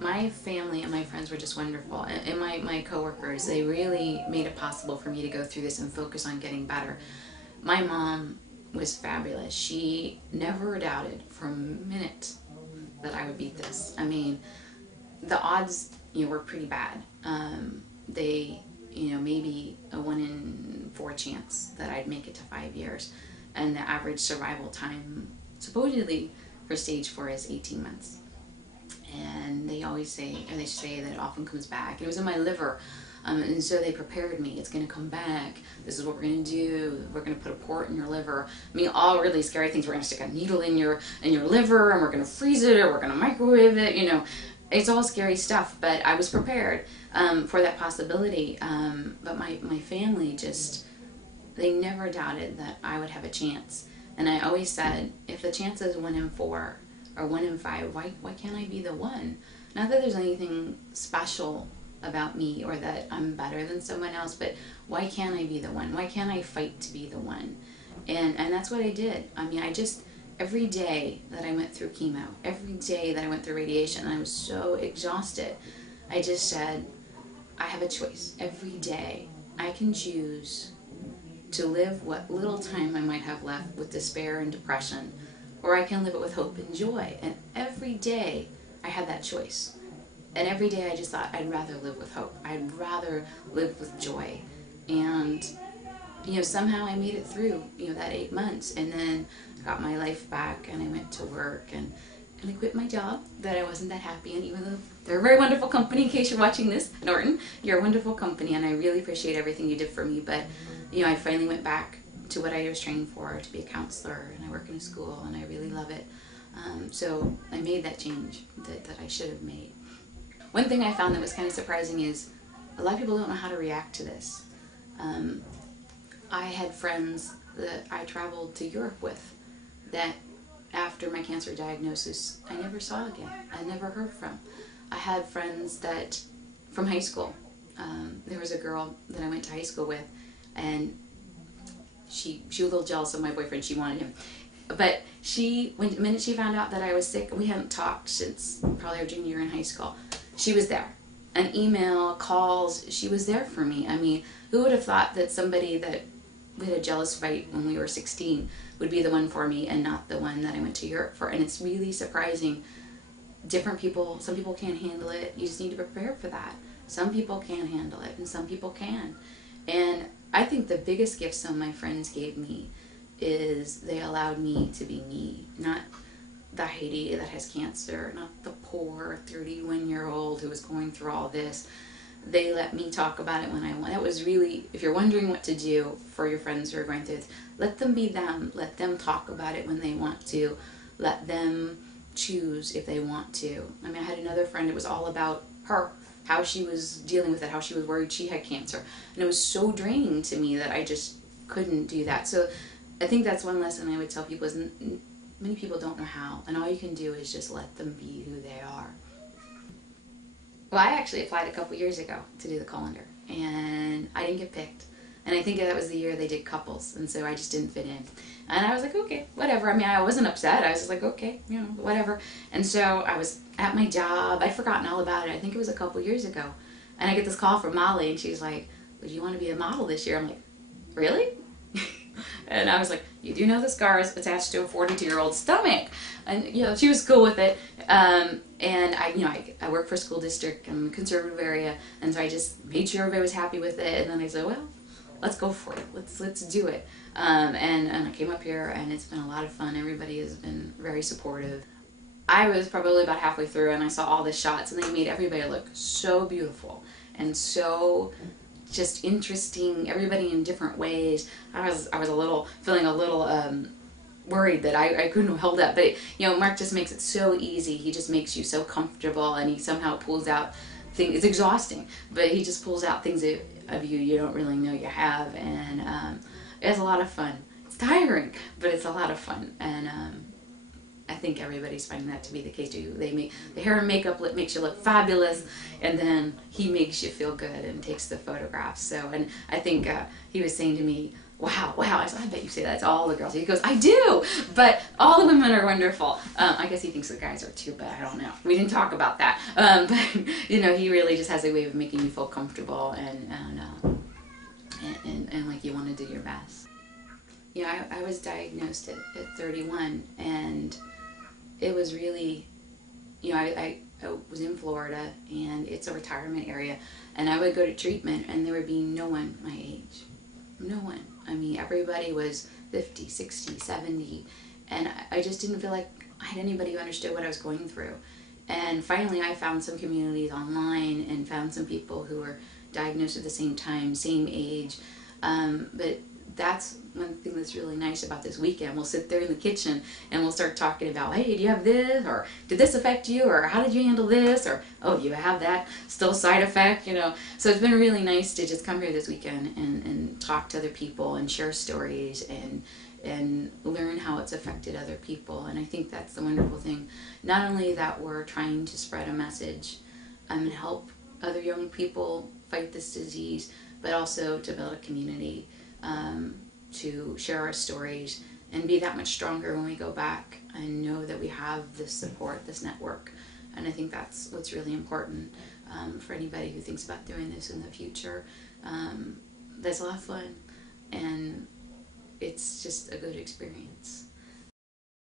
My family and my friends were just wonderful, and my coworkers, they really made it possible for me to go through this and focus on getting better. My mom was fabulous. She never doubted for a minute that I would beat this. I mean, the odds, were pretty bad. They, maybe a 1 in 4 chance that I'd make it to 5 years, and the average survival time supposedly for stage 4 is 18 months. And they always say, or they say that it often comes back. And it was in my liver, and so they prepared me. It's going to come back. This is what we're going to do. We're going to put a port in your liver. I mean, all really scary things. We're going to stick a needle in your liver, and we're going to freeze it, or we're going to microwave it. It's all scary stuff. But I was prepared for that possibility. But my family just, they never doubted that I would have a chance. And I always said, if the chance is 1 in 4. Or 1 in 5, why can't I be the one? Not that there's anything special about me or that I'm better than someone else, but why can't I be the one? Why can't I fight to be the one? And that's what I did. I mean, every day that I went through chemo, every day that I went through radiation, I was so exhausted. I just said, I have a choice. Every day I can choose to live what little time I might have left with despair and depression, or I can live it with hope and joy. And every day I had that choice. And every day I just thought, I'd rather live with hope. I'd rather live with joy. And, somehow I made it through, that 8 months. And then I got my life back, and I went to work, and I quit my job that I wasn't that happy in, even though they're a very wonderful company. In case you're watching this, Norton, you're a wonderful company, and I really appreciate everything you did for me. But, I finally went back to what I was trained for, to be a counselor, and I work in a school, and I really love it. So I made that change that I should have made. One thing I found that was kind of surprising is a lot of people don't know how to react to this. I had friends that I traveled to Europe with that after my cancer diagnosis, I never saw again. I never heard from. I had friends that from high school. There was a girl that I went to high school with, and she was a little jealous of my boyfriend. She wanted him. But the minute she found out that I was sick, we hadn't talked since probably our junior year in high school, she was there. An email, calls, she was there for me. I mean, who would have thought that somebody that we had a jealous fight when we were 16 would be the one for me and not the one that I went to Europe for? And it's really surprising. Different people, some people can't handle it. You just need to prepare for that. Some people can handle it, and some people can. And I think the biggest gift some of my friends gave me is they allowed me to be me. Not the Heidi that has cancer, not the poor 31-year-old who was going through all this. They let me talk about it when I want. That was really, if you're wondering what to do for your friends who are going through this, let them be them. Let them talk about it when they want to. Let them choose if they want to. I mean, I had another friend, it was all about her, how she was dealing with it, how she was worried she had cancer. And it was so draining to me that I just couldn't do that. So I think that's one lesson I would tell people is many people don't know how. And all you can do is just let them be who they are. Well, I actually applied a couple years ago to do the Colondar, and I didn't get picked. And I think that was the year they did couples, and so I just didn't fit in. And I was like, okay, whatever. I mean, I wasn't upset. I was just like, okay, whatever. And so I was at my job. I'd forgotten all about it. I think it was a couple years ago. And I get this call from Molly, and she's like, would you want to be a model this year? I'm like, really? And I was like, you do know the scars attached to a 42-year-old stomach. And, she was cool with it. And I work for a school district in a conservative area. And so I just made sure everybody was happy with it. And then I said, well, let's go for it. Let's do it. And I came up here, and it's been a lot of fun. Everybody has been very supportive. I was probably about halfway through, and I saw all the shots, and they made everybody look so beautiful and so just interesting, everybody in different ways. I was feeling a little worried that I couldn't have held up, but Mark just makes it so easy. He just makes you so comfortable, and he somehow pulls out things. It's exhausting, but he just pulls out things of you don't really know you have, and it's a lot of fun. It's tiring, but it's a lot of fun, and I think everybody's finding that to be the case too. The hair and makeup makes you look fabulous, and then he makes you feel good and takes the photographs. So, and I think he was saying to me, wow. I said, I bet you say that to all the girls. He goes, I do, but all the women are wonderful. I guess he thinks the guys are too, but I don't know. We didn't talk about that. But, you know, he really just has a way of making you feel comfortable and like you want to do your best. Yeah, I was diagnosed at 31, and it was really, you know, I was in Florida, and it's a retirement area, and I would go to treatment, and there would be no one my age. No one. I mean, everybody was 50, 60, 70, and I just didn't feel like I had anybody who understood what I was going through. And finally, I found some communities online and found some people who were diagnosed at the same time, same age. But that's one thing that's really nice about this weekend. We'll sit there in the kitchen and we'll start talking about, hey, do you have this? Or did this affect you? Or how did you handle this? Or, oh, you have that still side effect, you know. So it's been really nice to just come here this weekend and talk to other people and share stories and learn how it's affected other people. And I think that's the wonderful thing. Not only that we're trying to spread a message and help other young people fight this disease, but also to build a community, to share our stories and be that much stronger when we go back and know that we have this support, this network. And I think that's what's really important for anybody who thinks about doing this in the future. There's a lot of fun, and it's just a good experience.